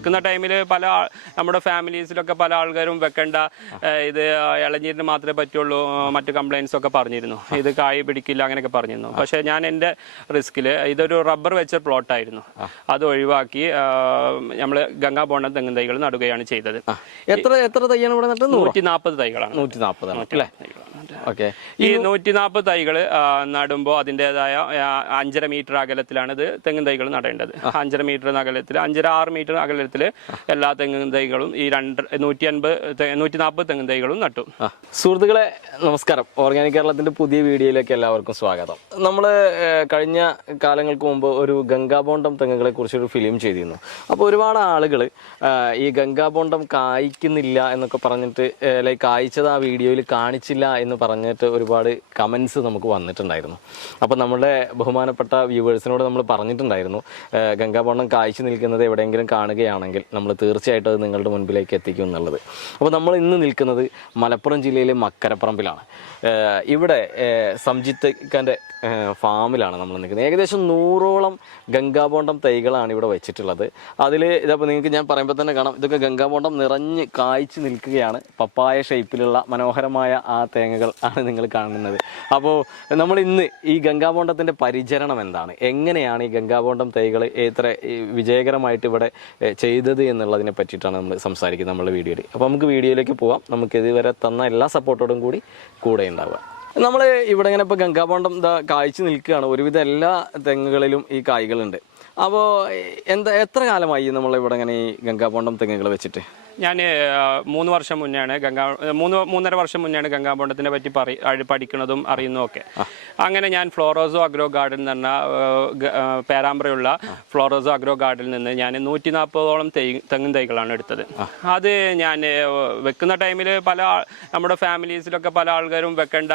വെക്കുന്ന ടൈമിൽ പല നമ്മുടെ ഫാമിലീസിലൊക്കെ പല ആൾക്കാരും വെക്കേണ്ട, ഇത് ഇളനീരിന് മാത്രമേ പറ്റുള്ളൂ, മറ്റു കംപ്ലയിൻസ് ഒക്കെ പറഞ്ഞിരുന്നു, ഇത് കായ് പിടിക്കില്ല അങ്ങനെയൊക്കെ പറഞ്ഞിരുന്നു. പക്ഷേ ഞാൻ എൻ്റെ റിസ്കിൽ ഇതൊരു റബ്ബർ വെച്ച പ്ലോട്ടായിരുന്നു, അത് ഒഴിവാക്കി നമ്മൾ ഗംഗാബോണ്ടം തെങ്ങിൻ തൈകൾ നടുകയാണ് ചെയ്തത്. എത്ര തൈയാണ് ഇവിടെ നട്ടത്? 140 തൈകളാണ്. 140. ഈ 140 തൈകൾ നടുമ്പോൾ അതിൻ്റെതായ 5.5 മീറ്റർ അകലത്തിലാണ് ഇത് തെങ്ങിൻ തൈകൾ നടേണ്ടത്. 5.5 മീറ്റർ അകലത്തിൽ, 5.5-6 മീറ്റർ അകലത്തിൽ എല്ലാ തെങ്ങിൻ തൈകളും ഈ 140 തെങ്ങിൻ തൈകളും നട്ടു. സുഹൃത്തുക്കളെ നമസ്കാരം, ഓർഗാനിക് കേരളത്തിന്റെ പുതിയ വീഡിയോയിലേക്ക് എല്ലാവർക്കും സ്വാഗതം. നമ്മൾ കഴിഞ്ഞ കാലങ്ങൾക്ക് മുമ്പ് ഒരു ഗംഗാബോണ്ടം തെങ്ങുകളെ കുറിച്ചൊരു ഫിലിം ചെയ്തിരുന്നു. അപ്പോൾ ഒരുപാട് ആളുകൾ ഈ ഗംഗാബോണ്ടം കായ്ക്കുന്നില്ല എന്നൊക്കെ പറഞ്ഞിട്ട്, ലൈക്ക് കായ്ച്ചത് ആ വീഡിയോയിൽ കാണിച്ചില്ല എന്ന് പറഞ്ഞിട്ട് ഒരുപാട് കമൻസ് നമുക്ക് വന്നിട്ടുണ്ടായിരുന്നു. അപ്പോൾ നമ്മുടെ ബഹുമാനപ്പെട്ട വ്യൂവേഴ്സിനോട് നമ്മൾ പറഞ്ഞിട്ടുണ്ടായിരുന്നു, ഗംഗാബോണ്ടം കായ്ച്ചു നിൽക്കുന്നത് എവിടെയെങ്കിലും കാണുകയാണെങ്കിൽ നമ്മൾ തീർച്ചയായിട്ടും അത് നിങ്ങളുടെ മുൻപിലേക്ക് എത്തിക്കും എന്നുള്ളത്. അപ്പോൾ നമ്മൾ ഇന്ന് നിൽക്കുന്നത് മലപ്പുറം ജില്ലയിലെ മക്കരപ്പറമ്പിലാണ്. ഇവിടെ സംജിത്ത് ഖാൻ്റെ ഫാമിലാണ് നമ്മൾ നിൽക്കുന്നത്. ഏകദേശം 100ഓളം ഗംഗാബോണ്ടം തൈകളാണ് ഇവിടെ വെച്ചിട്ടുള്ളത്. അതിൽ ഇതപ്പോൾ നിങ്ങൾക്ക് ഞാൻ പറയുമ്പോൾ തന്നെ കാണാം, ഇതൊക്കെ ഗംഗാബോണ്ടം നിറഞ്ഞ് കായ്ച്ചു നിൽക്കുകയാണ്. പപ്പായ ഷേപ്പിലുള്ള മനോഹരമായ ആ തേങ്ങകൾ ആണ് നിങ്ങൾ കാണുന്നത്. അപ്പോൾ നമ്മൾ ഇന്ന് ഈ ഗംഗാബോണ്ടത്തിൻ്റെ പരിചരണം എന്താണ്, എങ്ങനെയാണ് ഈ ഗംഗാബോണ്ടം തൈകൾ എത്ര വിജയകരമായിട്ട് ഇവിടെ ചെയ്തത് എന്നുള്ളതിനെ പറ്റിയിട്ടാണ് നമ്മൾ സംസാരിക്കുന്നത് നമ്മളുടെ വീഡിയോയിൽ. അപ്പോൾ നമുക്ക് വീഡിയോയിലേക്ക് പോവാം. നമുക്ക് ഇതുവരെ തന്ന എല്ലാ സപ്പോർട്ടോടും കൂടെ ഉണ്ടാവുക. നമ്മൾ ഇവിടെ ഇങ്ങനെ ഇപ്പോൾ ഗംഗാബോണ്ടം കായ്ച്ചു നിൽക്കുകയാണ്. ഒരുവിധം എല്ലാ തെങ്ങുകളിലും ഈ കായ്കളുണ്ട്. അപ്പോൾ എത്ര കാലമായി നമ്മളിവിടെ ഇങ്ങനെ ഈ ഗംഗാബോണ്ടം തെങ്ങുകൾ വെച്ചിട്ട്? ഞാൻ 3 വർഷം മുന്നെയാണ് 3.5 വർഷം മുന്നെയാണ് ഗംഗാബോണ്ടത്തിനെ പറ്റി പഠിക്കുന്നതും അറിയുന്നതും ഒക്കെ. അങ്ങനെ ഞാൻ ഫ്ലോറോസോ അഗ്രോ ഗാർഡൻ എന്ന് പറഞ്ഞ പേരാമ്പ്രയുള്ള ഫ്ലോറോസോ അഗ്രോ ഗാർഡനിൽ നിന്ന് ഞാൻ 140ഓളം തെങ്ങിൻ തൈകളാണ് എടുത്തത്. അത് ഞാൻ വെക്കുന്ന ടൈമിൽ പല നമ്മുടെ ഫാമിലീസിലൊക്കെ പല ആൾക്കാരും വെക്കേണ്ട,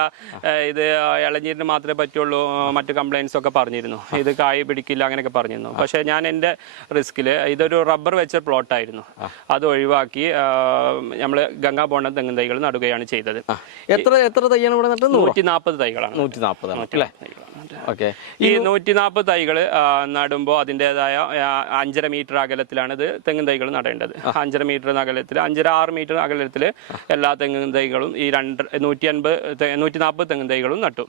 ഇത് ഇളനീരിന് മാത്രമേ പറ്റുള്ളൂ, മറ്റു കംപ്ലയിൻസ് ഒക്കെ പറഞ്ഞിരുന്നു, ഇത് കായ് പിടിക്കില്ല അങ്ങനെയൊക്കെ പറഞ്ഞിരുന്നു. പക്ഷേ ഞാൻ എൻ്റെ റിസ്കിൽ ഇതൊരു റബ്ബർ വെച്ച പ്ലോട്ടായിരുന്നു, അത് ഒഴിവാക്കി നമ്മൾ ഗംഗാബോണ്ടം തെങ്ങിൻ തൈകൾ നടുകയാണ് ചെയ്തത്. എത്ര തൈയാണ് ഇവിടെ നട്ടത്? 140 തൈകളാണ്. 140. ഈ 140 തൈകൾ നടുമ്പോൾ അതിൻ്റെതായ 5.5 മീറ്റർ അകലത്തിലാണ് ഇത് തെങ്ങിൻ തൈകൾ നടേണ്ടത്. 5.5 മീറ്റർ അകലത്തിൽ, 5.5-6 മീറ്റർ അകലത്തിൽ എല്ലാ തെങ്ങിൻ തൈകളും ഈ 140 തെങ്ങിൻ തൈകളും നട്ടു.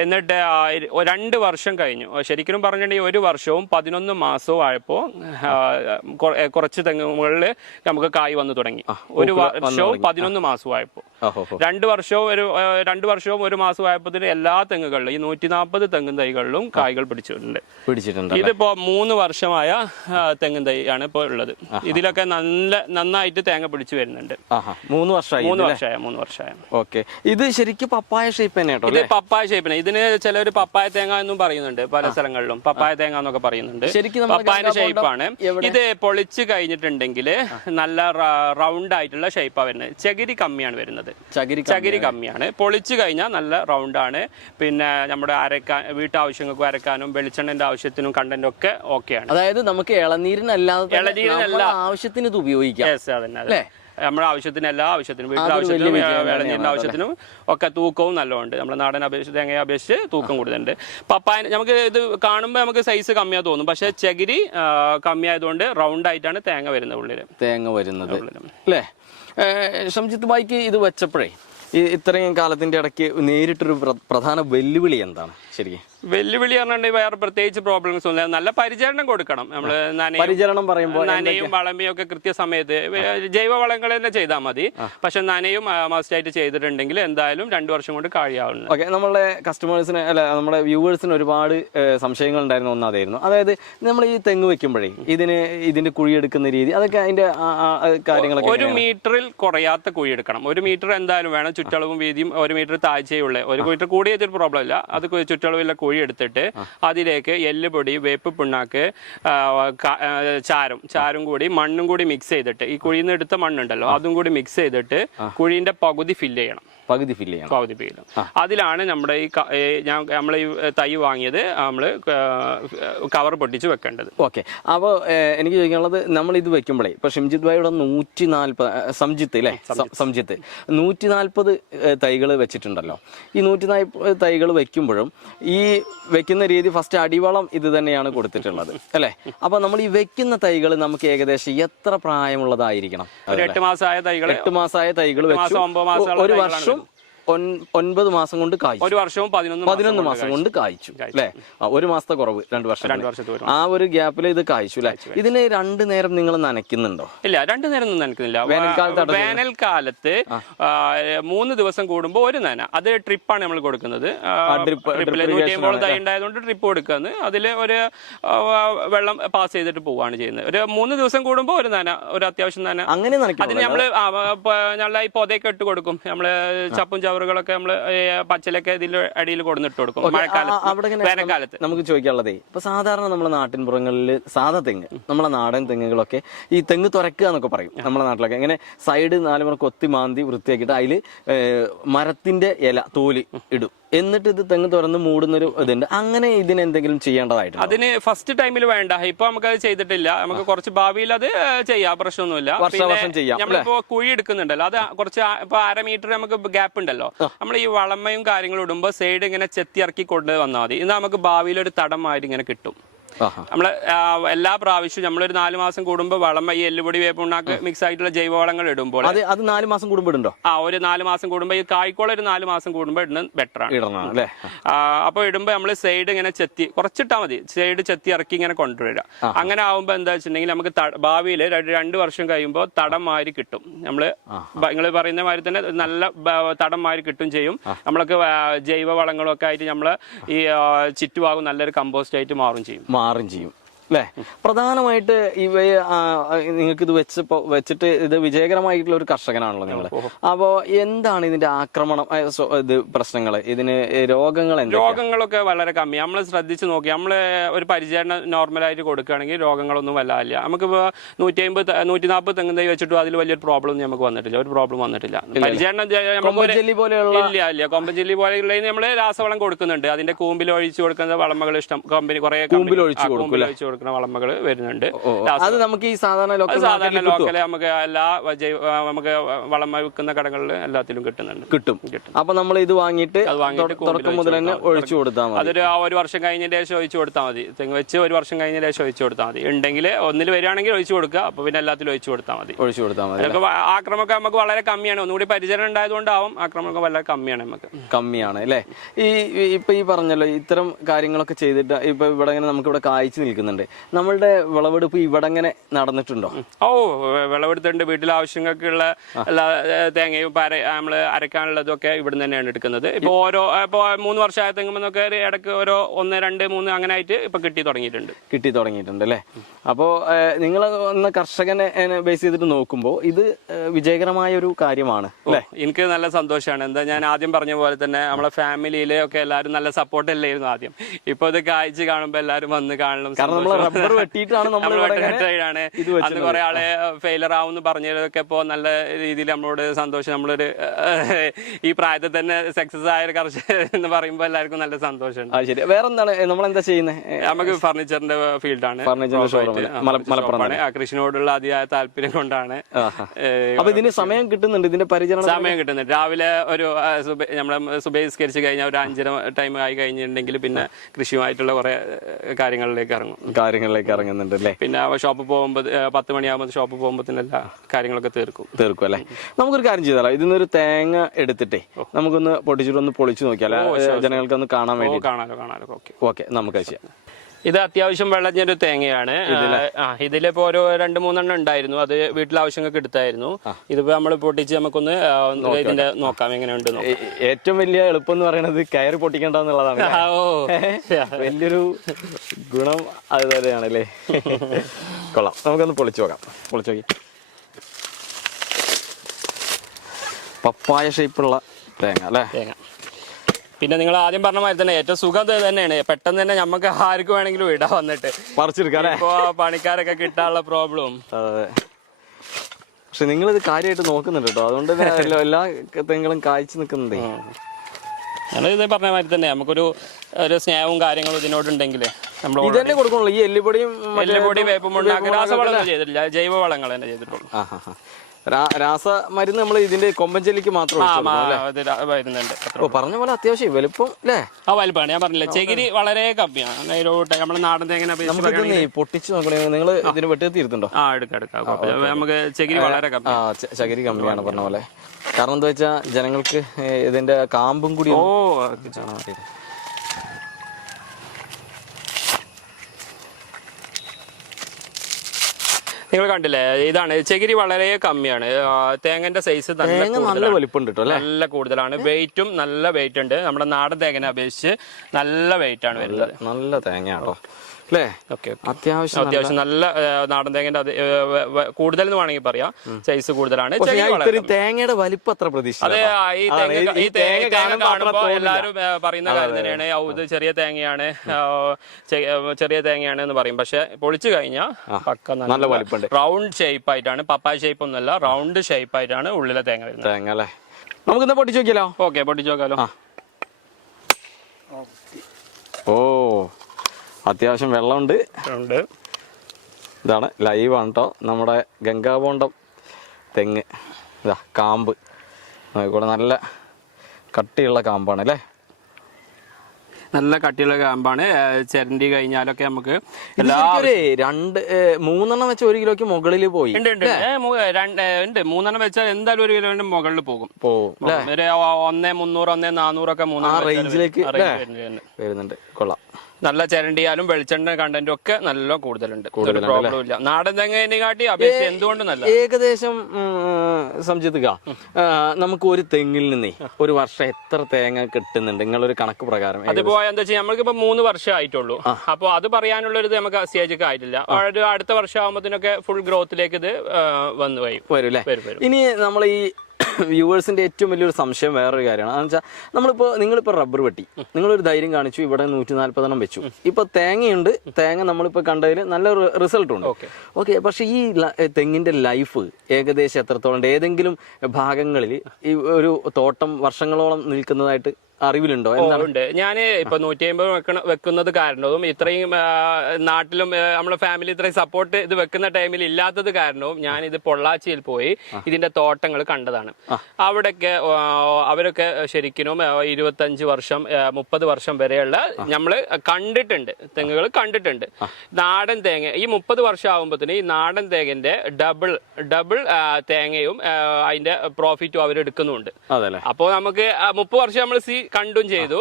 എന്നിട്ട് 2 വർഷം കഴിഞ്ഞു. ശരിക്കും പറഞ്ഞിട്ടുണ്ടെങ്കിൽ 1 വർഷവും 11 മാസവും ആയപ്പോൾ കുറച്ച് തെങ്ങുകളിൽ നമുക്ക് കായ് വന്നു തുടങ്ങി. 1 വർഷവും 11 മാസവും ആയപ്പോൾ, 2 വർഷവും 1 മാസവും ആയപ്പോൾ എല്ലാ തെങ്ങുകളിലും ഈ 140 തെങ്ങിൻ തൈകളിലും കായ്കൾ പിടിച്ചിട്ടുണ്ട്. ഇതിപ്പോ 3 വർഷമായ തെങ്ങിൻ തൈ ആണ് ഇപ്പോൾ ഉള്ളത്. ഇതിലൊക്കെ നന്നായിട്ട് തേങ്ങ പിടിച്ചു വരുന്നുണ്ട്. 3 വർഷമായ. ഓക്കെ, ഇത് ശരിക്കും പപ്പായ ഷേപ്പ് തന്നെയാട്ടോ? ഇത് പപ്പായ ഷേപ്പ്. ഇതിന് ചിലർ പപ്പായ തേങ്ങ എന്നും പറയുന്നുണ്ട്, പല സ്ഥലങ്ങളിലും പപ്പായ തേങ്ങ എന്നൊക്കെ പറയുന്നുണ്ട്. പപ്പായന്റെ ഷേപ്പാണ് ഇത്. പൊളിച്ച് കഴിഞ്ഞിട്ടുണ്ടെങ്കിൽ നല്ല റൗണ്ട് ആയിട്ടുള്ള ഷേപ്പാണ് വരുന്നത്. ചകിരി കമ്മിയാണ് വരുന്നത്. ചകിരി കമ്മിയാണ്. പൊളിച്ചു കഴിഞ്ഞാൽ നല്ല റൗണ്ടാണ്. പിന്നെ നമ്മുടെ വീട്ടാവശ്യങ്ങൾക്കും അരക്കാനും വെളിച്ചെണ്ണന്റെ ആവശ്യത്തിനും കണ്ടന്റും ഒക്കെ ഓക്കെയാണ്. അതായത് നമുക്ക് ഇളനീരിനല്ല ആവശ്യത്തിന് ഇത് ഉപയോഗിക്കാം. അതന്നെ, നമ്മുടെ ആവശ്യത്തിന് എല്ലാ ആവശ്യത്തിനും, വീട്ടിലാവശ്യത്തിനും ഇളനീരിന്റെ ആവശ്യത്തിനും ഒക്കെ തൂക്കവും നല്ലതുണ്ട്. നമ്മുടെ നാടൻ തേങ്ങയെ അപേക്ഷിച്ച് തൂക്കം കൂടുതലുണ്ട്. പപ്പായ നമുക്ക് ഇത് കാണുമ്പോൾ നമുക്ക് സൈസ് കമ്മിയാ തോന്നും, പക്ഷെ ചകിരി കമ്മിയായതുകൊണ്ട് റൗണ്ട് ആയിട്ടാണ് തേങ്ങ വരുന്നത് അല്ലേ? സംജിത്ത് ഭായിക്ക് ഇത് വെച്ചപ്പോഴേ ഇത്രയും കാലത്തിന്റെ ഇടയ്ക്ക് നേരിട്ടൊരു പ്രധാന വെല്ലുവിളി എന്താണ് ശരിക്കും? വെല്ലുവിളി പറഞ്ഞിട്ടുണ്ടെങ്കിൽ വേറെ പ്രത്യേകിച്ച് പ്രോബ്ലംസ് ഒന്നും. നല്ല പരിചരണം കൊടുക്കണം. നമ്മൾ പരിചരണം പറയുമ്പോൾ നനയും വളമയും ഒക്കെ കൃത്യസമയത്ത് ജൈവ വളങ്ങൾ തന്നെ ചെയ്താൽ മതി. പക്ഷെ നനയും മസ്റ്റായിട്ട് ചെയ്തിട്ടുണ്ടെങ്കിൽ എന്തായാലും 2 വർഷം കൊണ്ട് കാഴ്ചയാവുന്നു. ഓക്കെ, നമ്മളെ കസ്റ്റമേഴ്സിന് അല്ല നമ്മുടെ വ്യൂവേഴ്സിന് ഒരുപാട് സംശയങ്ങൾ ഉണ്ടായിരുന്ന ഒന്നതായിരുന്നു. അതായത് നമ്മൾ ഈ തെങ്ങ് വെക്കുമ്പോഴേ ഇതിന്റെ കുഴിയെടുക്കുന്ന രീതി, അതൊക്കെ അതിന്റെ കാര്യങ്ങളൊക്കെ 1 മീറ്ററിൽ കുറയാത്ത കുഴിയെടുക്കണം. 1 മീറ്റർ എന്തായാലും വേണം. ചുറ്റളവും വീതിയും 1 മീറ്റർ താഴ്ചയുള്ള, 1 മീറ്റർ കൂടിയതൊരു പ്രോബ്ലം ഇല്ല. അത് ചുറ്റളവില്ല കുഴി എടുത്തിട്ട് അതിലേക്ക് എല്ലുപൊടി, വേപ്പ് പിണ്ണാക്ക്, ചാരം കൂടി മണ്ണും കൂടി മിക്സ് ചെയ്തിട്ട്, ഈ കുഴിയിൽ നിന്ന് എടുത്ത മണ്ണുണ്ടല്ലോ അതും കൂടി മിക്സ് ചെയ്തിട്ട് കുഴീന്റെ പകുതി ഫില്ല് ചെയ്യണം. പകുതി ഫില്ല് ചെയ്യണം. അതിലാണ് നമ്മുടെ നമ്മൾ ഈ തൈ വാങ്ങിയത് നമ്മൾ കവർ പൊട്ടിച്ച് വെക്കേണ്ടത്. ഓക്കെ. അപ്പോൾ എനിക്ക് ചോദിക്കാനുള്ളത്, നമ്മൾ ഇത് വെക്കുമ്പോഴേ ഇപ്പൊ ഷിംജിത് ഭായിയുടെ 140 സംജിത്ത് അല്ലേ, സംജിത്ത് 140 തൈകൾ വെച്ചിട്ടുണ്ടല്ലോ. ഈ 140 തൈകൾ വെക്കുമ്പോഴും ഈ വെക്കുന്ന രീതി ഫസ്റ്റ് അടിവളം ഇത് തന്നെയാണ് കൊടുത്തിട്ടുള്ളത് അല്ലേ? അപ്പൊ നമ്മൾ ഈ വെക്കുന്ന തൈകൾ നമുക്ക് ഏകദേശം എത്ര പ്രായമുള്ളതായിരിക്കണം? 8 മാസമായ തൈകൾ വെച്ചു, ഒരു വർഷം 9 മാസം കൊണ്ട് കായ്ച്ചു, ഒരു വർഷവും 11 മാസം കൊണ്ട് കായ്ച്ചു അല്ലെ? ഒരു മാസത്തെ കുറവ്, 2 വർഷം, ആ ഒരു ഗ്യാപ്പിൽ ഇത് കായ്ച്ചു അല്ലെ? ഇതിന് 2 നേരം നിങ്ങൾ നനയ്ക്കുന്നുണ്ടോ? ഇല്ല, 200 നേരം ഒന്നും നനയ്ക്കുന്നില്ല. വേനൽക്കാലത്ത് 3 ദിവസം കൂടുമ്പോൾ ഒരു നന, അത് ട്രിപ്പാണ് നമ്മൾ കൊടുക്കുന്നത്. 150 തൈ ഉണ്ടായതുകൊണ്ട് ട്രിപ്പ് കൊടുക്കുന്നത്, അതിൽ ഒരു വെള്ളം പാസ് ചെയ്തിട്ട് പോവാണ് ചെയ്യുന്നത്. ഒരു 3 ദിവസം കൂടുമ്പോൾ ഒരു നന, ഒരു അത്യാവശ്യം നന. അങ്ങനെ അതിന് നമ്മള് നല്ല ഈ പൊതയൊക്കെ ഇട്ട് കൊടുക്കും. നമ്മള് ചപ്പും ചവറുകളൊക്കെ നമ്മള് പച്ചിലൊക്കെ ഇതിന്റെ അടിയിൽ കൊടുത്തിട്ട് കൊടുക്കും മഴക്കാലത്ത്, വേനൽക്കാലത്ത്. നമുക്ക് ചോദിക്കാനുള്ളതേ, ഇപ്പൊ സാധാരണ നമ്മുടെ നാട്ടിൻപുറങ്ങളിൽ സാധാ തെങ്ങ്, നമ്മളെ നാടൻ തെങ്ങുകളൊക്കെ ഈ തെങ്ങ് തുരക്കുക എന്നൊക്കെ പറയും നമ്മുടെ നാട്ടിലൊക്കെ. ഇങ്ങനെ സൈഡ് 4 മുറ കൊത്തി മാന്തി വൃത്തിയാക്കിയിട്ട് അതിൽ മരത്തിന്റെ ഇല തോല് ഇടും, എന്നിട്ട് ഇത് തെങ്ങ് തുറന്ന് മൂടുന്നൊരു ഇതുണ്ട്. അങ്ങനെ ഇതിനെന്തെങ്കിലും ചെയ്യേണ്ടതായിട്ട്? അതിന് ഫസ്റ്റ് ടൈമിൽ വേണ്ട, ഇപ്പൊ നമുക്കത് ചെയ്തിട്ടില്ല. നമുക്ക് കുറച്ച് ഭാവിയിൽ അത് ചെയ്യാം, പ്രശ്നമൊന്നുമില്ല. നമ്മളിപ്പോ കുഴി എടുക്കുന്നുണ്ടല്ലോ, അത് കുറച്ച് ഇപ്പൊ 1/2 മീറ്റർ നമുക്ക് ഗ്യാപ്പ് ഉണ്ടല്ലോ. നമ്മൾ ഈ വളമയും കാര്യങ്ങളും ഇടുമ്പോൾ സൈഡ് ഇങ്ങനെ ചെത്തി ഇറക്കി കൊണ്ട് വന്നാൽ മതി. ഇത് നമുക്ക് ഭാവിയിൽ ഒരു തടമായിട്ട് ഇങ്ങനെ കിട്ടും. നമ്മള് എല്ലാ പ്രാവശ്യവും നമ്മളൊരു 4 മാസം കൂടുമ്പോൾ വളമ, ഈ എല്ലുപൊടി വേപ്പുണ്ണാക്ക് മിക്സ് ആയിട്ടുള്ള ജൈവവളങ്ങൾ ഇടുമ്പോൾ അത് 4 മാസം കൂടുമ്പോൾ ഇടുണ്ടോ? ഒരു 4 മാസം കൂടുമ്പോൾ, ഈ കായ്ക്കോളം ഒരു 4 മാസം കൂടുമ്പോൾ ഇടുന്നത് ബെറ്റർ ആണ്. അപ്പൊ ഇടുമ്പോ നമ്മള് സൈഡ് ഇങ്ങനെ ചെത്തി കുറച്ചിട്ടാ മതി, സൈഡ് ചെത്തി ഇറക്കി ഇങ്ങനെ കൊണ്ടുവരിക. അങ്ങനെ ആവുമ്പോ എന്താ വെച്ചിട്ടുണ്ടെങ്കിൽ നമുക്ക് ഭാവിയിൽ 2 വർഷം കഴിയുമ്പോൾ തടം മാറി കിട്ടും. നമ്മള് നിങ്ങൾ പറയുന്ന മാതിരി തന്നെ നല്ല തടം മാറി കിട്ടും ചെയ്യും. നമ്മളൊക്കെ ജൈവവളങ്ങളും ഒക്കെ ആയിട്ട് നമ്മള് ഈ ചുറ്റുഭാഗം നല്ലൊരു കമ്പോസ്റ്റ് ആയിട്ട് മാറും ചെയ്യും അല്ലേ? പ്രധാനമായിട്ട് ഇവയെ നിങ്ങൾക്ക് ഇത് വെച്ചിട്ട് ഇത് വിജയകരമായിട്ടുള്ള ഒരു കർഷകനാണല്ലോ നിങ്ങൾ. അപ്പോ എന്താണ് ഇതിന്റെ ആക്രമണം, ഇത് പ്രശ്നങ്ങൾ, ഇതിന് രോഗങ്ങളൊക്കെ വളരെ കമ്മിയാണ്. നമ്മൾ ശ്രദ്ധിച്ച് നോക്കി നമ്മള് ഒരു പരിചരണം നോർമലായിട്ട് കൊടുക്കുകയാണെങ്കിൽ രോഗങ്ങളൊന്നും വല്ലാതില്ല. നമുക്കിപ്പോ 150 140 തെങ്ങ് തൈ വെച്ചിട്ടും അതിൽ വലിയൊരു പ്രോബ്ലം ഒന്നും നമുക്ക് വന്നിട്ടില്ല, ഒരു പ്രോബ്ലം വന്നിട്ടില്ല. പരിചരണം ഇല്ല, കൊമ്പൻ ജെല്ലി പോലെയുള്ള നമ്മള് രാസവളം കൊടുക്കുന്നുണ്ട്. അതിന്റെ കൂമ്പിൽ ഒഴിച്ചു കൊടുക്കുന്ന വളമകൾ ഇഷ്ടം, കമ്പനി കുറെ കൂമ്പിൽ ഒഴിച്ചു കൊടുക്കുന്ന വളമകൾ വരുന്നുണ്ട്. അത് നമുക്ക് ഈ സാധാരണ ലോക്കല് നമുക്ക് എല്ലാ നമുക്ക് വളമ വിൽക്കുന്ന കടകളിൽ എല്ലാത്തിലും കിട്ടും. അപ്പൊ നമ്മൾ ഇത് വാങ്ങിയിട്ട് തുടക്കം മുതൽ തന്നെ ഒഴിച്ചു കൊടുത്താൽ മതി. അതൊരു 1 വർഷം കഴിഞ്ഞതിന് ശേഷം ഒഴിച്ചു കൊടുത്താൽ മതി. തെങ്ങ് വെച്ച് 1 വർഷം കഴിഞ്ഞതിന് ശേഷം ഒഴിച്ചു കൊടുത്താൽ മതി. ഉണ്ടെങ്കിൽ ഒന്നിൽ വരികയാണെങ്കിൽ ഒഴിച്ചു കൊടുക്കുക, അപ്പൊ പിന്നെ എല്ലാത്തിലും ഒഴിച്ചു കൊടുത്താൽ മതി. ആക്രമണമൊക്കെ നമുക്ക് വളരെ കമ്മിയാണ്. ഒന്നുകൂടി പരിചരണം ഉണ്ടായതുകൊണ്ടാവും ആക്രമണമൊക്കെ വളരെ കമ്മിയാണ് അല്ലേ? ഇപ്പൊ ഈ പറഞ്ഞല്ലോ ഇത്തരം കാര്യങ്ങളൊക്കെ ചെയ്തിട്ട് ഇപ്പൊ ഇവിടെ നമുക്ക് ഇവിടെ കായ്ച്ചു നിൽക്കുന്നുണ്ട്. നമ്മളുടെ വിളവെടുപ്പ് ഇവിടെ അങ്ങനെ നടന്നിട്ടുണ്ടോ? വിളവെടുത്തുണ്ട്. വീട്ടിലെ ആവശ്യങ്ങൾക്കുള്ള എല്ലാ തേങ്ങയും നമ്മള് അരക്കാനുള്ളതൊക്കെ ഇവിടെ തന്നെയാണ് എടുക്കുന്നത്. ഇപ്പൊ 3 വർഷമായ തെങ്ങുമെന്നൊക്കെ ഇടയ്ക്ക് ഓരോ 1, 2, 3 അങ്ങനെ ആയിട്ട് ഇപ്പൊ കിട്ടി തുടങ്ങിയിട്ടുണ്ട് അല്ലേ? അപ്പോ നിങ്ങൾ എന്ന കർഷകനെ ബേസ് ചെയ്തിട്ട് നോക്കുമ്പോൾ ഇത് വിജയകരമായ ഒരു കാര്യമാണ് അല്ലേ? എനിക്ക് നല്ല സന്തോഷമാണ്. എന്താ, ഞാൻ ആദ്യം പറഞ്ഞ പോലെ തന്നെ നമ്മളെ ഫാമിലിയിലെ ഒക്കെ എല്ലാവരും നല്ല സപ്പോർട്ട് അല്ലായിരുന്നു ആദ്യം. ഇപ്പൊ ഇത് കായ്ച്ച് കാണുമ്പോ എല്ലാവരും വന്ന് കാണണം. റബ്ബർ വെട്ടിയിട്ടാണ് അന്ന് കുറെ ആളെ ഫെയിലർ ആവുമെന്ന് പറഞ്ഞതൊക്കെ ഇപ്പോ നല്ല രീതിയിൽ നമ്മളോട് സന്തോഷം. നമ്മളൊരു ഈ പ്രായത്തിൽ തന്നെ സക്സസ് ആയ ഒരു കർഷകർ എന്ന് പറയുമ്പോൾ എല്ലാവർക്കും നല്ല സന്തോഷമുണ്ട്. വേറെന്താണ് നമ്മളെന്താ ചെയ്യുന്നത്? നമുക്ക് ഫർണിച്ചറിന്റെ ഫീൽഡാണ്, മലപ്പുറം. കൃഷിനോടുള്ള അതിയായ താല്പര്യം കൊണ്ടാണ്. അപ്പൊ ഇതിന് സമയം കിട്ടുന്നുണ്ട്, ഇതിന്റെ സമയം കിട്ടുന്നുണ്ട്. രാവിലെ ഒരു നമ്മളെ സുബഹിസ്കരിച്ച് കഴിഞ്ഞാൽ ഒരു 5:30 ടൈം ആയി കഴിഞ്ഞിട്ടുണ്ടെങ്കിൽ പിന്നെ കൃഷിയുമായിട്ടുള്ള കുറെ കാര്യങ്ങളിലേക്ക് ഇറങ്ങുന്നുണ്ട് അല്ലേ? പിന്നെ ഷോപ്പ് പോകുമ്പോൾ 10 മണിയാകുമ്പോൾ ഷോപ്പ് പോകുമ്പോൾ എല്ലാ കാര്യങ്ങളൊക്കെ തീർക്കും അല്ലേ? നമുക്കൊരു കാര്യം ചെയ്താലോ, ഇതിന്നൊരു തേങ്ങ എടുത്തിട്ടേ നമുക്കൊന്ന് പൊട്ടിച്ചിട്ടൊന്ന് പൊളിച്ചു നോക്കിയാലോ, ജനങ്ങൾക്ക് ഒന്ന് കാണാൻ വേണ്ടി? കാണാലോ. ഓക്കെ, നമുക്ക് ചെയ്യാം. ഇത് അത്യാവശ്യം വെള്ളഞ്ഞൊരു തേങ്ങയാണ്. ഇതിലിപ്പോ ഒരു 2-3 ഉണ്ടായിരുന്നു, അത് വീട്ടിലെ ആവശ്യങ്ങൾക്ക് എടുത്തായിരുന്നു. ഇതിപ്പോ നമ്മൾ പൊട്ടിച്ച് നമുക്കൊന്ന് ഇതിന്റെ നോക്കാം എങ്ങനെയുണ്ട്. ഏറ്റവും വലിയ എളുപ്പം എന്ന് പറയുന്നത് കയറി പൊട്ടിക്കേണ്ടെന്നുള്ളതാണ്. വലിയൊരു ഗുണം അത് തന്നെയാണല്ലേ? കൊള്ളാം, നമുക്കൊന്ന് പൊളിച്ചു നോക്കി. പപ്പായ ഷേപ്പുള്ള തേങ്ങ അല്ലേ? പിന്നെ നിങ്ങൾ ആദ്യം പറഞ്ഞ മാതിരി തന്നെ ഏറ്റവും സുഖം തന്നെയാണ്. പെട്ടെന്ന് തന്നെ നമുക്ക് ആർക്ക് വേണമെങ്കിലും ഇടാൻ വന്നിട്ട് പറിച്ചെടുക്കാം. ഇപ്പൊ പണിക്കാരൊക്കെ കിട്ടാനുള്ള പ്രോബ്ലം. പക്ഷെ നിങ്ങളിത് കാര്യമായിട്ട് നോക്കുന്നുണ്ട് കേട്ടോ, അതുകൊണ്ട് എല്ലാ തെങ്ങുകളും കായ്ച്ചു നിൽക്കുന്നുണ്ടേ. ഇത് പറഞ്ഞ മാതിരി തന്നെ നമുക്കൊരു സ്നേഹവും കാര്യങ്ങളും ഇതിനോടുണ്ടെങ്കിൽ നമ്മൾ ഇതന്നെ കൊടുക്കണല്ലോ. ഈ എല്ലുപൊടിയും വേപ്പും രാസവളങ്ങൾ ചെയ്തിട്ടില്ല, ജൈവ വളങ്ങൾ തന്നെ ചെയ്തിട്ടുള്ളൂ. രാസമരുന്ന് നമ്മൾ ഇതിന്റെ കൊമ്പൻ ചെല്ലിക്ക് മാത്രം വരുന്നുണ്ട്. പറഞ്ഞ പോലെ അത്യാവശ്യം വലുപ്പം അല്ലേ? ആ വലുപ്പമാണ്. ഞാൻ പറഞ്ഞില്ല, ചകിരി വളരെ കമ്മിയാണ്. നമ്മുടെ നാടൻ തേങ്ങനെ പൊട്ടിച്ച് നോക്കണേ. നിങ്ങൾ ഇതിന് വെട്ടിയെത്തിയിരുന്നുണ്ടോ? എടുക്കാം. നമുക്ക് ചകിരി വളരെ കമ്മി. ചകിരി കമ്മിയാണ് പറഞ്ഞ പോലെ. കാരണം എന്താ വെച്ചാൽ ജനങ്ങൾക്ക് ഇതിന്റെ കാമ്പും കൂടി നിങ്ങൾ കണ്ടില്ലേ, ഇതാണ് ചകിരി വളരെ കമ്മിയാണ്. തേങ്ങന്റെ സൈസ് നല്ല വലിപ്പമുണ്ട് കേട്ടോ, നല്ല കൂടുതലാണ്. വെയിറ്റും നല്ല വെയിറ്റ് ഉണ്ട്. നമ്മുടെ നാടൻ തേങ്ങനെ അപേക്ഷിച്ച് നല്ല വെയിറ്റ് ആണ് വരുന്നത്. നല്ല തേങ്ങയാണോ അല്ലേ? അത്യാവശ്യം നല്ല നാടൻ തേങ്ങന്റെ കൂടുതൽ എന്ന് വേണമെങ്കിൽ പറയാം. സൈസ് കൂടുതലാണ്. തേങ്ങയുടെ വലിപ്പം അത്ര പ്രതീക്ഷ. അതെ, ഈ തേങ്ങ കാണുമ്പോൾ എല്ലാവരും പറയുന്ന കാര്യം തന്നെയാണ്, ഇത് ചെറിയ തേങ്ങയാണ് എന്ന് പറയും. പക്ഷെ പൊളിച്ചു കഴിഞ്ഞാൽ പക്ക നല്ല വലിപ്പമുണ്ട്. റൗണ്ട് ഷേപ്പ് ആയിട്ടാണ്, പപ്പായ ഷേപ്പ് ഒന്നുമല്ല, റൗണ്ട് ഷേപ്പ് ആയിട്ടാണ് ഉള്ളിലെ തേങ്ങ വരുന്നത്. തേങ്ങ അല്ലേ? നമുക്കിന്ന് പൊട്ടിച്ചു നോക്കിയാലോ? ഓക്കെ, പൊട്ടിച്ചു നോക്കാലോ. ഓ, അത്യാവശ്യം വെള്ളമുണ്ട്. ഇതാണ് ലൈവാണ് കേട്ടോ, നമ്മുടെ ഗംഗാബോണ്ടം തെങ്ങ്. ഇതാ കാമ്പ് കൂടെ നല്ല കട്ടിയുള്ള കാമ്പാണ് അല്ലേ? നല്ല കട്ടിയുള്ള കാമ്പാണ്. ചിരണ്ടി കഴിഞ്ഞാലൊക്കെ നമുക്ക് മൂന്നെണ്ണം വെച്ച 1 കിലോക്ക് മുകളിൽ പോയി. ഉണ്ട് 3എണ്ണം വെച്ചാൽ എന്തായാലും 1 കിലോന്റെ മുകളിൽ പോകും. 1,300 1,400 ഒക്കെ റേഞ്ചിലേക്ക് വരുന്നുണ്ട്. കൊള്ളാം. നല്ല ചിരണ്ടിയാലും വെളിച്ചെണ്ണ കണ്ടന്റും ഒക്കെ നല്ല കൂടുതലുണ്ട്. പ്രോബ്ലം ഇല്ല. നാടൻ തെങ്ങിനെ കാട്ടി അപേക്ഷിച്ച് എന്തുകൊണ്ട് നല്ല. ഏകദേശം സംജിത്ത്, നമുക്ക് ഒരു തെങ്ങിൽ നിന്നേ ഒരു വർഷം എത്ര തേങ്ങ കിട്ടുന്നുണ്ട് നിങ്ങളൊരു കണക്ക് പ്രകാരം? അതിപ്പോ എന്താ വെച്ചാൽ നമ്മൾക്കിപ്പോ 3 വർഷം ആയിട്ടുള്ളൂ. അപ്പൊ അത് പറയാനുള്ള ഒരു നമുക്ക് സ്റ്റേജൊക്കെ ആയിട്ടില്ല. അടുത്ത വർഷം ആകുമ്പോഴത്തേനൊക്കെ ഫുൾ ഗ്രോത്തിലേക്ക് ഇത് വന്നു വരും. ഇനി നമ്മൾ ഈ വ്യൂവേഴ്സിന്റെ ഏറ്റവും വലിയൊരു സംശയം വേറൊരു കാര്യമാണ്. അതെന്ന് വെച്ചാൽ നിങ്ങളിപ്പോൾ റബ്ബർ വെട്ടി, നിങ്ങളൊരു ധൈര്യം കാണിച്ചു, ഇവിടെ 140 വെച്ചു. ഇപ്പൊ തേങ്ങയുണ്ട്, തേങ്ങ നമ്മളിപ്പോൾ കണ്ടതിൽ നല്ല റിസൾട്ട് ഉണ്ട്. ഓക്കെ, പക്ഷെ ഈ തെങ്ങിന്റെ ലൈഫ് ഏകദേശം എത്രത്തോളം? ഏതെങ്കിലും ഭാഗങ്ങളിൽ ഈ ഒരു തോട്ടം വർഷങ്ങളോളം നിൽക്കുന്നതായിട്ട് അറിവിലുണ്ടോ? ഉണ്ട്. ഞാൻ ഇപ്പൊ 150 വെക്കുന്നത് കാരണവും ഇത്രയും നാട്ടിലും നമ്മുടെ ഫാമിലി ഇത്രയും സപ്പോർട്ട് ഇത് വെക്കുന്ന ടൈമിൽ ഇല്ലാത്തത് കാരണവും ഞാൻ ഇത് പൊള്ളാച്ചിയിൽ പോയി ഇതിന്റെ തോട്ടങ്ങൾ കണ്ടതാണ്. അവരൊക്കെ ശരിക്കും 25 വർഷം 30 വർഷം വരെയുള്ള നമ്മള് കണ്ടിട്ടുണ്ട്, തെങ്ങുകൾ കണ്ടിട്ടുണ്ട്. നാടൻ തേങ്ങ ഈ 30 വർഷം ആകുമ്പോഴത്തേന് ഈ നാടൻ തേങ്ങന്റെ ഡബിൾ തേങ്ങയും അതിന്റെ പ്രോഫിറ്റും അവരെടുക്കുന്നുണ്ട്. അപ്പോ നമുക്ക് 30 വർഷം നമ്മൾ കണ്ടും ചെയ്തു.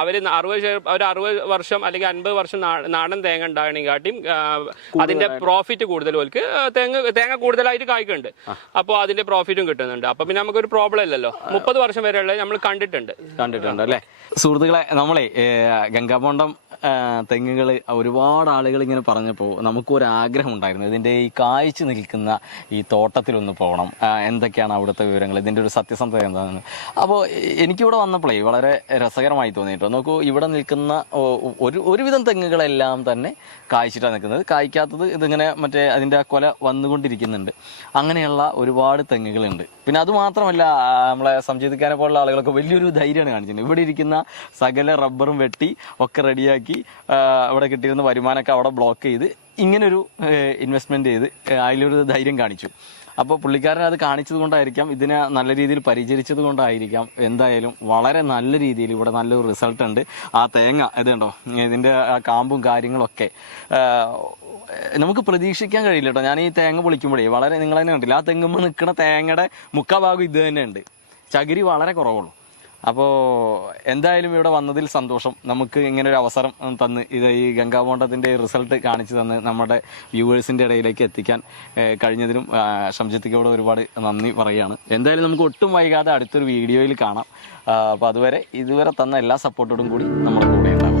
അവര് 60 വർഷം അല്ലെങ്കിൽ 50 വർഷം നാടൻ തേങ്ങ ഉണ്ടാകണെങ്കാട്ടിയും അതിന്റെ പ്രോഫിറ്റ് കൂടുതൽ ഓൽക്ക് തേങ്ങ കൂടുതലായിട്ട് കായ്ക്കുന്നുണ്ട്. അപ്പോൾ അതിന്റെ പ്രോഫിറ്റും കിട്ടുന്നുണ്ട്. അപ്പൊ പിന്നെ നമുക്കൊരു പ്രോബ്ലം ഇല്ലല്ലോ. 30 വർഷം വരെയുള്ള നമ്മൾ കണ്ടിട്ടുണ്ട് അല്ലേ? സുഹൃത്തുക്കളെ, നമ്മളെ ഗംഗാബോണ്ടം തെങ്ങുകൾ ഒരുപാട് ആളുകൾ ഇങ്ങനെ പറഞ്ഞപ്പോൾ നമുക്കൊരാഗ്രഹം ഉണ്ടായിരുന്നു, ഇതിൻ്റെ ഈ കായ്ച്ചു നിൽക്കുന്ന ഈ തോട്ടത്തിലൊന്ന് പോകണം, എന്തൊക്കെയാണ് അവിടുത്തെ വിവരങ്ങൾ, ഇതിൻ്റെ ഒരു സത്യസന്ധത എന്താണെന്ന്. അപ്പോൾ എനിക്കിവിടെ വന്നപ്പോഴേ വളരെ രസകരമായി തോന്നിയിട്ടോ. നോക്കൂ, ഇവിടെ നിൽക്കുന്ന ഒരുവിധം തെങ്ങുകളെല്ലാം തന്നെ കായ്ച്ചിട്ടാണ് നിൽക്കുന്നത്. കായ്ക്കാത്തത് ഇതിങ്ങനെ മറ്റേ അതിൻ്റെ ആ കൊല വന്നുകൊണ്ടിരിക്കുന്നുണ്ട്. അങ്ങനെയുള്ള ഒരുപാട് തെങ്ങുകളുണ്ട്. പിന്നെ അതുമാത്രമല്ല, നമ്മളെ സംജീതിക്കാനെ പോലുള്ള ആളുകളൊക്കെ വലിയൊരു ധൈര്യമാണ് കാണിച്ചിട്ടുണ്ട്. ഇവിടെ ഇരിക്കുന്ന സകല റബ്ബറും വെട്ടി ഒക്കെ റെഡിയാക്കി അവിടെ കിട്ടിയിരുന്ന വരുമാനമൊക്കെ അവിടെ ബ്ലോക്ക് ചെയ്ത് ഇങ്ങനൊരു ഇൻവെസ്റ്റ്മെന്റ് ചെയ്ത് അതിലൊരു ധൈര്യം കാണിച്ചു. അപ്പോൾ പുള്ളിക്കാരൻ അത് കാണിച്ചത് കൊണ്ടായിരിക്കാം, ഇതിനെ നല്ല രീതിയിൽ പരിചരിച്ചത് കൊണ്ടായിരിക്കാം, എന്തായാലും വളരെ നല്ല രീതിയിൽ ഇവിടെ നല്ലൊരു റിസൾട്ട് ഉണ്ട്. ആ തേങ്ങ ഇതുണ്ടോ, ഇതിൻ്റെ കാമ്പും കാര്യങ്ങളൊക്കെ നമുക്ക് പ്രതീക്ഷിക്കാൻ കഴിയില്ല കേട്ടോ. ഞാൻ ഈ തേങ്ങ പൊളിക്കുമ്പോഴേ വളരെ നിങ്ങൾ തന്നെ കണ്ടില്ല, ആ തെങ്ങുമ്പോൾ നിൽക്കുന്ന തേങ്ങയുടെ മുക്കാഭാഗം ഇത് തന്നെ ഉണ്ട്, ചകിരി വളരെ കുറവുള്ളൂ. അപ്പോൾ എന്തായാലും ഇവിടെ വന്നതിൽ സന്തോഷം. നമുക്ക് ഇങ്ങനെ ഒരു അവസരം തന്ന് ഇത് ഈ ഗംഗാബോണ്ടത്തിൻ്റെ റിസൾട്ട് കാണിച്ചു തന്ന് നമ്മുടെ വ്യൂവേഴ്സിൻ്റെ ഇടയിലേക്ക് എത്തിക്കാൻ കഴിഞ്ഞതിനും സംജിത്തിക്കോട് ഒരുപാട് നന്ദി പറയുകയാണ്. എന്തായാലും നമുക്ക് ഒട്ടും വൈകാതെ അടുത്തൊരു വീഡിയോയിൽ കാണാം. അപ്പോൾ ഇതുവരെ തന്ന എല്ലാ സപ്പോർട്ടോടും കൂടി നമ്മുടെ കൂടെ ഉണ്ടാകും.